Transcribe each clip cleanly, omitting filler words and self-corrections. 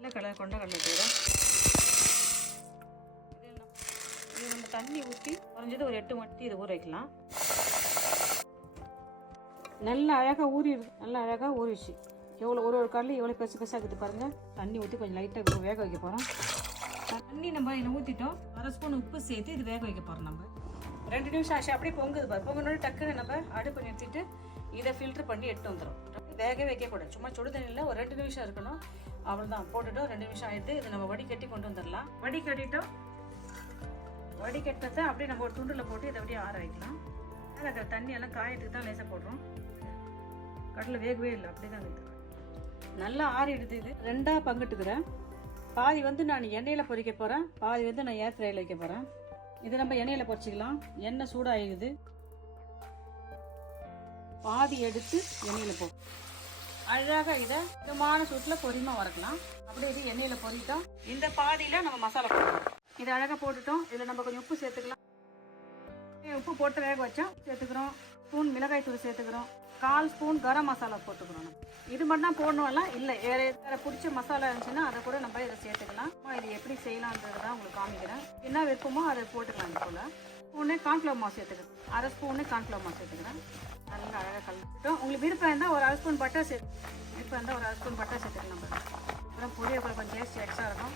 இல்லை கலர் கொண்ட கடலை தவிர இது நம்ம தண்ணி ஊற்றி குறைஞ்சது ஒரு 8 மணி இதை ஊற வைக்கலாம். நல்லா அழகாக ஊறிடுச்சு. எவ்வளோ ஒரு கடலை எவ்வளோ பெருசு பெருசாக இருக்குது பாருங்கள். தண்ணி ஊற்றி கொஞ்சம் லைட்டாக வேக வைக்க போகிறோம். தண்ணி நம்ம இதில் ஊற்றிட்டோம். 1/2 ஸ்பூன் உப்பு சேர்த்து இது வேக வைக்க போகிறோம். நம்ம 2 நிமிஷம் ஆச்சு. அப்படியே பொங்குது பாரு. பொங்கனோட டக்குன்னு நம்ம அடுப்பு நிறுத்திட்டு இதை ஃபில்டர் பண்ணி எடுத்து வந்துடும். வேக வைக்கக்கூடாது, சும்மா சுடு தண்ணியில் ஒரு 2 நிமிஷம் இருக்கணும். அவ்வளோதான், போட்டுட்டோம். 2 நிமிஷம் ஆகிட்டு இதை நம்ம வடிகட்டி கொண்டு வந்துடலாம். வடிகட்டிட்டோம். வடிகட்டினதை அப்படியே நம்ம ஒரு துண்டில் போட்டு இதை அப்படியே ஆற வைக்கலாம். அதில் தண்ணியெல்லாம் காயத்துக்கு தான் லேசாக போடுறோம். கடலை வேகவே இல்லை, அப்படி தான் இருக்குது. நல்லா ஆறிடுது. இது 2ஆக பங்கிட்டுக்கிறேன். பாதி நான் எண்ணெயில் பொரிக்க போகிறேன், பாதி நான் ஏர் ஃப்ரையில் வைக்க போகிறேன். இது நம்ம எண்ணெயில் பொரிச்சிக்கலாம். எண்ணெய் சூடாகிடுது. பாதி எடுத்து எண்ணெயில் போ. அழகாக இதை மிதமான சூட்டில் பொரிமா வறுக்கலாம். அப்படியே இது எண்ணெயில் பொரிட்டோம். இந்த பாதியில் நம்ம மசாலா போடுறோம். இதை அழகாக போட்டுட்டோம். இதில் நம்ம கொஞ்சம் உப்பு சேர்த்துக்கலாம். உப்பு போட்டு வேக வச்சோம். சேர்த்துக்கிறோம். ஸ்பூன் மிளகாய் தூள் சேர்த்துக்கிறோம். 1/4 ஸ்பூன் கரம் மசாலா போட்டுக்கிறோம். இது மட்டும் தான் போடணும்லாம் இல்லை, வேறு பிடிச்ச மசாலா இருந்துச்சுன்னா அதை கூட நம்ம இதை சேர்த்துக்கலாம். இது எப்படி செய்யலான்றது தான் உங்களுக்கு காமிக்கிறேன். என்ன விருப்பமோ அதை போட்டுக்கலாம். இது போல் ஸ்பூனே கார்ன்ஃப்ளவர் மாவு சேர்த்துக்கிறேன். 1/2 ஸ்பூனே கார்ன்ஃப்ளவர் மாவு சேர்த்துக்கிறேன். நல்லா அழகாக கலந்துட்டோம். உங்களுக்கு விருப்பம் இருந்தால் ஒரு 1/2 ஸ்பூன் பட்டர் சேர்த்துக்கலாம். நம்ம அப்புறம் பொரிய கொஞ்சம் டேஸ்ட் எக்ஸ்ட்ரா இருக்கும்.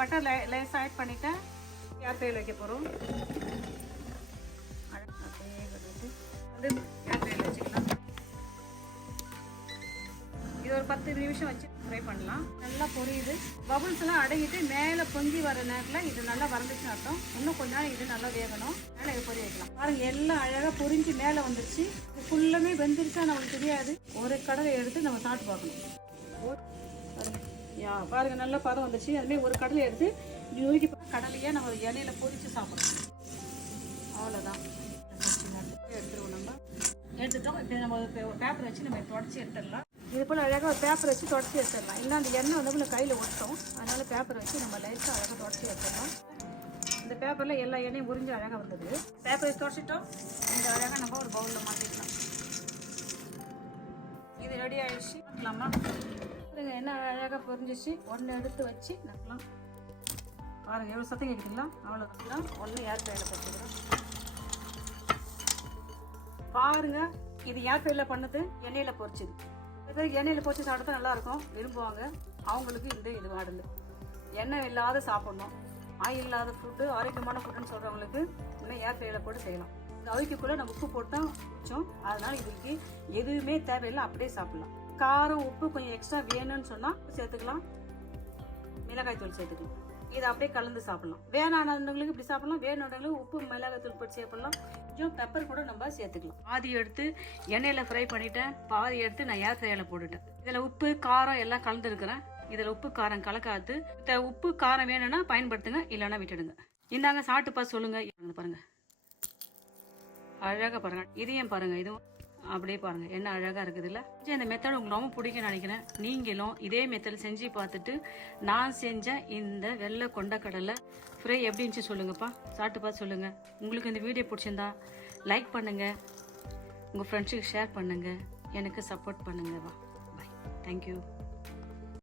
பட்டர் லேஸ் ஆட் பண்ணிவிட்டேன். ஏர் ஃப்ரையில் வைக்க போகிறோம். ஏர் ஃப்ரையில் வச்சுக்கலாம். இது ஒரு 10 நிமிஷம் வச்சு ஃப்ரை பண்ணலாம். நல்லா பொரியுது. பபுள்ஸ் எல்லாம் அடங்கிட்டு மேலே பொங்கி வர நேரத்தில் இது நல்லா வறந்துச்சுன்னு அர்த்தம். இன்னும் கொஞ்ச நேரம் இது நல்லா வேகணும். மேலே இது பொரிய வைக்கலாம். பாருங்க, எல்லாம் அழகாக பொரிஞ்சு மேலே வந்துருச்சு. இது ஃபுல்லாமே வெந்துருச்சா நம்மளுக்கு தெரியாது. ஒரு கடலை எடுத்து நம்ம சாப்பிட்டு பார்க்கணும். பாருங்க, நல்லா பதம் வந்துச்சு. அதுமாதிரி ஒரு கடலை எடுத்து நுறுக்கி கடலையே நம்ம எண்ணெயில் பொரிச்சு சாப்பிடணும். அவ்வளோதான். எடுத்துருவோம். நம்ம எடுத்துட்டோம். இப்போ நம்ம ஒரு பேப்பர் வச்சு நம்ம தொடச்சி எடுத்துடலாம். இது போல் அழகாக ஒரு பேப்பர் வச்சு தொடச்சி எடுத்துடலாம். இல்லை அந்த எண்ணெய் நம்ம கையில் ஒட்டும். அதனால் பேப்பர் வச்சு நம்ம லைட்டாக அழகாக தொடச்சி எடுத்துடலாம். இந்த பேப்பரில் எல்லா எண்ணெயும் உறிஞ்சு அழகாக வந்தது. பேப்பரை தொடச்சிட்டோம். இந்த அழகாக நம்ம ஒரு பவுலில் மாற்றிக்கலாம். இது ரெடி ஆகிடுச்சு. பார்க்கலாமா? எண்ணெய் அழகாக பொரிஞ்சிச்சு. ஒன்று எடுத்து வச்சு நக்கலாம். பாருங்கள் எவ்வளோ சத்தம் கேட்குதுங்களா? அவ்வளோதான். ஒன்று ஏர் ஃப்ரையில் போட்டுக்கிறோம். பாருங்க, இது ஏர் ஃப்ரையில் பண்ணது எண்ணெயில் பொரிச்சுது. எண்ணெயில் பொரிச்சு சாப்பிட்டா நல்லாயிருக்கும், விரும்புவாங்க. அவங்களுக்கு இது வாடல. எண்ணெய் இல்லாத சாப்பிடணும், ஆயில் இல்லாத ஃபுட்டு, ஆரோக்கியமான ஃபுட்டுன்னு சொல்கிறவங்களுக்கு இன்னும் ஏர் ஃப்ரையில் போட்டு செய்யலாம். இந்த அவிக்குள்ளே நம்ம உப்பு போட்டு தான் வச்சோம். அதனால் இதுக்கு எதுவுமே தேவையில்லை, அப்படியே சாப்பிட்லாம். காரம் உப்பு கொஞ்சம் எக்ஸ்ட்ரா வேணும்னு சொன்னால் சேர்த்துக்கலாம். மிளகாய் தூள் சேர்த்துக்கலாம். இதை அப்படியே கலந்து சாப்பிடலாம். வேணானவங்களுக்கு இப்படி சாப்பிடலாம், வேணுன்றவங்களுக்கு உப்பு மிளகாய் தூள் போட்டு சாப்பிடலாம். கொஞ்சம் பெப்பர் கூட நம்ம சேர்த்துக்கலாம். பாதி எடுத்து எண்ணெயில் ஃப்ரை பண்ணிட்டேன், பாதி எடுத்து நான் ஏர் ஃப்ரையில் போட்டுட்டேன். இதில் உப்பு காரம் எல்லாம் கலந்துருக்கிறேன். இதில் உப்பு காரம் கலக்காது. உப்பு காரம் வேணும்னா பயன்படுத்துங்க, இல்லைன்னா விட்டுடுங்க. இந்தாங்க, சாப்பிட்டு பார்த்து சொல்லுங்க. பாருங்க, அழகாக பாருங்க. இதையும் பாருங்க, இதுவும் அப்படியே பாருங்க, என்ன அழகாக இருக்குது இல்லை? இந்த மெத்தட் உங்களுக்கு ரொம்ப பிடிக்கும்னு நினைக்கிறேன். நீங்களும் இதே மெத்தட் செஞ்சு பார்த்துட்டு நான் செஞ்ச இந்த வெள்ளை கொண்டக்கடலை ஃப்ரை எப்படி இருந்துச்சு சொல்லுங்கப்பா. சாப்பிட்டு பார்த்து சொல்லுங்கள். உங்களுக்கு இந்த வீடியோ பிடிச்சிருந்தா லைக் பண்ணுங்கள், உங்கள் ஃப்ரெண்ட்ஸுக்கு ஷேர் பண்ணுங்கள், எனக்கு சப்போர்ட் பண்ணுங்கள். வா பாய். தேங்க்யூ.